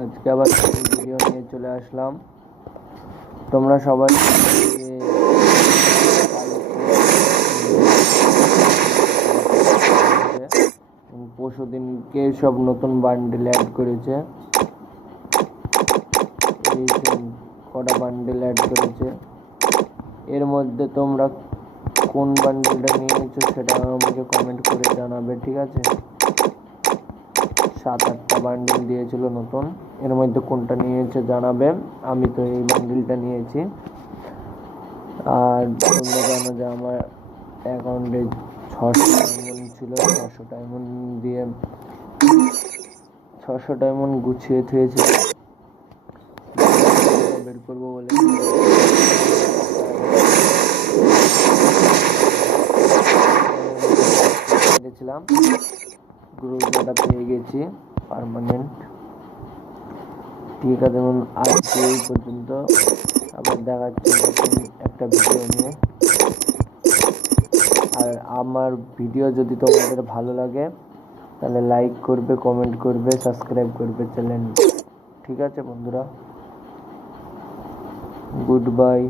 আজকে আবার ভিডিও নিয়ে চলে আসলাম। তোমরা সবাই পরশুদিনকে সব নতুন বান্ডেল অ্যাড করেছে, এই কটা বান্ডেল অ্যাড করেছে। এর মধ্যে তোমরা কোন বান্ডেলটা নিয়েছো সেটা আমাকে কমেন্ট করে জানাবে, ঠিক আছে? 7-8টা বান্ডেল দিয়েছিল নতুন, এর মধ্যে কোনটা নিয়েছে জানাবে। আমি তো এই বান্ডেলটা নিয়েছি। আর তোমরা জানো যে আমার অ্যাকাউন্টে 600 ডায়মন্ড ছিল, 600 ডায়মন্ড দিয়ে 600 ডায়মন্ড গুছিয়ে থুয়েছি বের করবো বলে। গেছিলাম, গ্রুপটা পেয়ে গেছি পার্মানেন্ট, ঠিক আছে? আজকে এই পর্যন্ত, আবার দেখাচ্ছি নতুন একটা ভিডিও নিয়ে। আর আমার ভিডিও যদি তোমাদের ভালো লাগে তাহলে লাইক করবে, কমেন্ট করবে, সাবস্ক্রাইব করবে চ্যানেল, ঠিক আছে বন্ধুরা? Good bye.